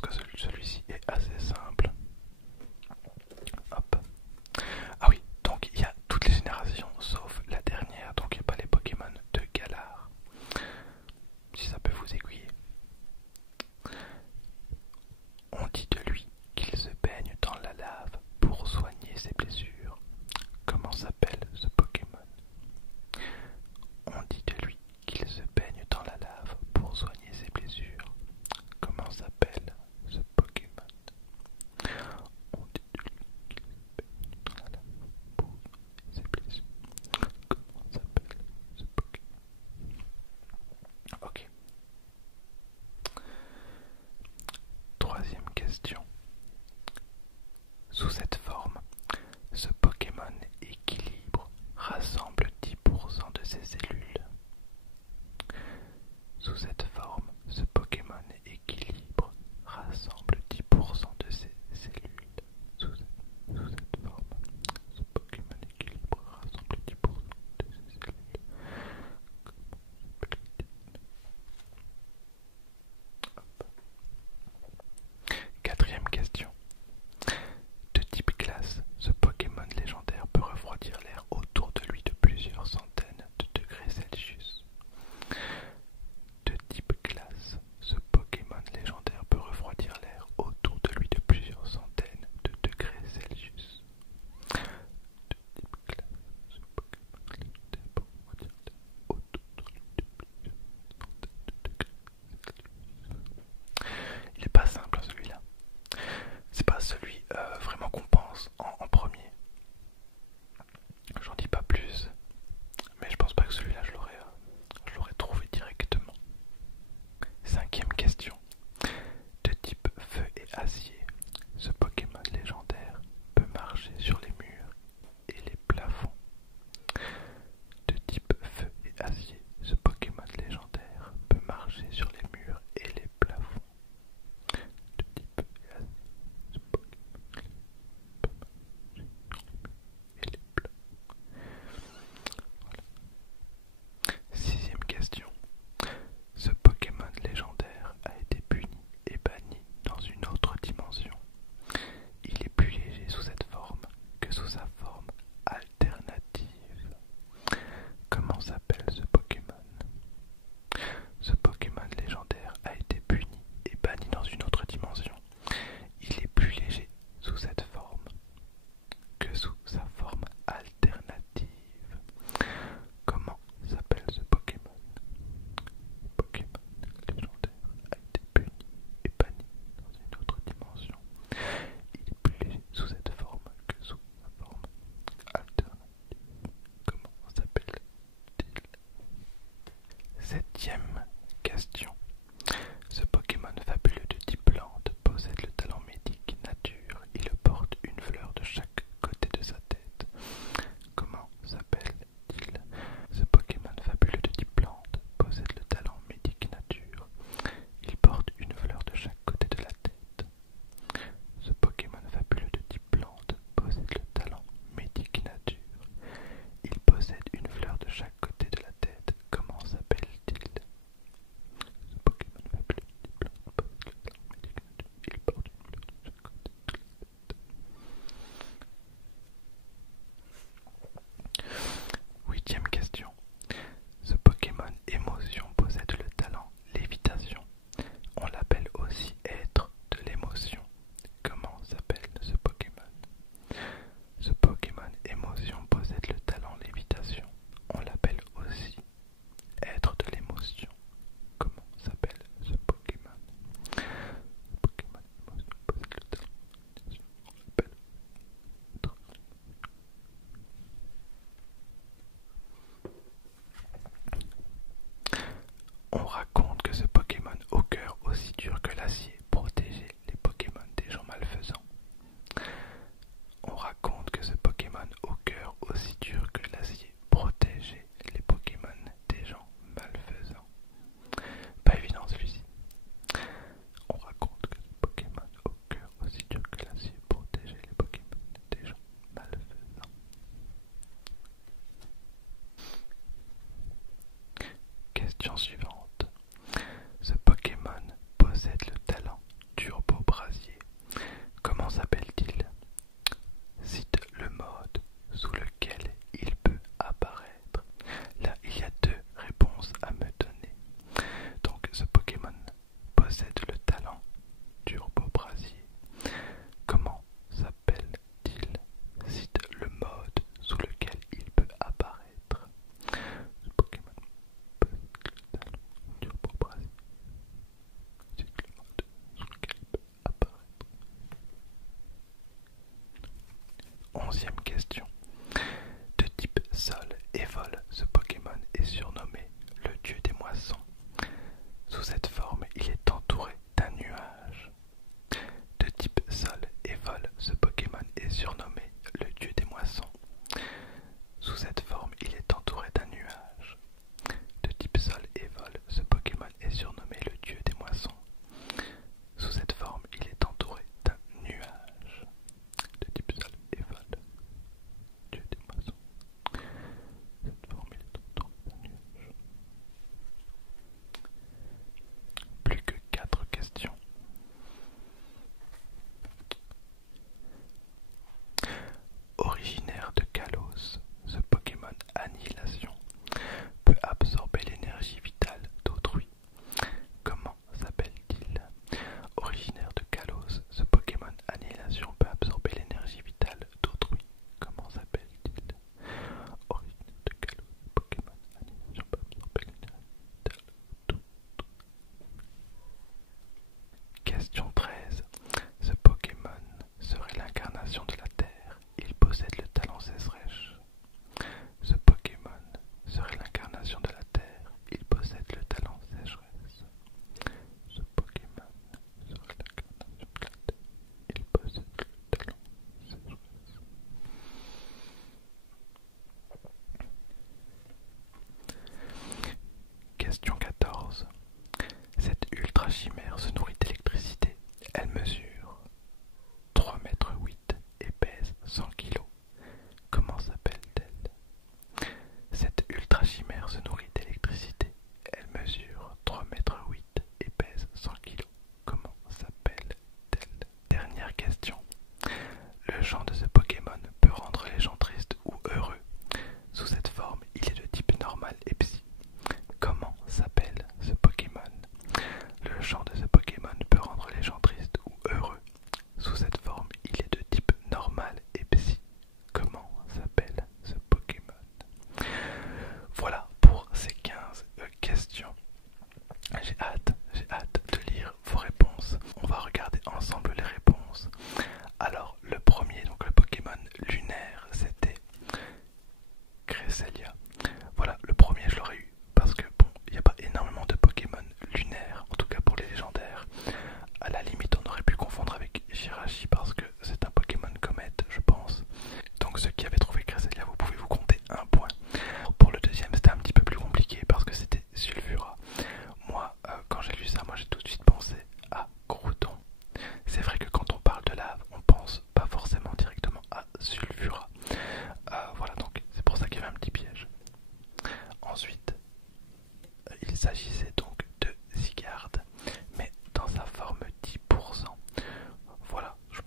pense que celui-ci est assez simple. Hop. Ah oui, donc il y a toutes les générations sauf la dernière, donc il n'y a pas les Pokémon de Galar. Si ça peut vous aiguiller. On dit de lui qu'il se baigne dans la lave pour soigner ses blessures. Comment s'appelle ce Pokémon? On dit de lui qu'il se baigne dans la lave pour soigner ses blessures. Comment s'appelle ce 11e question. De type sol et vol, ce Pokémon est surnommé le dieu des moissons. Sous cette forme, il est entouré d'un nuage. De type sol et vol, ce Pokémon est surnommé le dieu des moissons. Sous cette forme, il est entouré d'un nuage. De type sol et vol, ce Pokémon est surnommé le dieu des moissons. Sous cette forme, il est entouré d'un nuage. De type sol et vol, dieu des moissons. Cette forme, il est entouré d'un nuage. Plus que 4 questions. Originaire de Kalos, ce Pokémon Annihilation peut absorber l'énergie vitale d'autrui. Comment s'appelle-t-il? Originaire de Kalos, ce Pokémon Annihilation peut absorber l'énergie vitale d'autrui. Comment s'appelle-t-il? Originaire de Kalos, Pokémon Annihilation peut absorber l'énergie vitale d'autrui. Question 13. Ce Pokémon serait l'incarnation de la Terre. Il possède le talent Sèche-Rêche. Ce Pokémon serait l'incarnation de la Terre. Il possède le talent Sèche-Rêche. Ce Pokémon serait l'incarnation de la Terre. Il possède le talent Sèche-Rêche. Question 14. Cette ultra chimère se nourrit d'électricité. Elle mesure 3,8 m et pèse 100 kg. Comment s'appelle-t-elle? Cette ultra chimère se nourrit d'électricité. Elle mesure 3,8 m et pèse 100 kg. Comment s'appelle-t-elle? Dernière question. Le chant de ce Pokémon peut rendre les gens tristes ou heureux. Sous cette forme, il est de type normal et psy. Comment s'appelle ce Pokémon? Le chant de ce Pokémon peut rendre les gens tristes ou heureux. Sous cette forme, il est de type normal et psy. Comment s'appelle ce Pokémon? Voilà pour ces 15 questions. J'ai hâte de lire vos réponses. On va regarder ensemble les réponses. Alors, le premier, donc le Pokémon lunaire, c'était Cresselia. Voilà, le premier je l'aurais eu parce que bon, il n'y a pas énormément de Pokémon lunaires, en tout cas pour les légendaires. À la limite, on aurait pu confondre avec Jirachi parce que c'est un Pokémon comète, je pense. Donc ceux qui avaient trouvé Cresselia, vous pouvez vous compter un point. Pour le deuxième, c'était un petit peu plus compliqué parce que c'était Sulfura. Moi, quand j'ai lu ça, j'ai tout de suite pensé à Groudon. C'est vrai que quand on parle de lave, on pense pas forcément directement à Sulfura. Voilà, donc c'est pour ça qu'il y avait un petit piège. Ensuite, il s'agissait donc de Zygarde, mais dans sa forme 10%. Voilà, je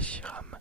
Reshiram,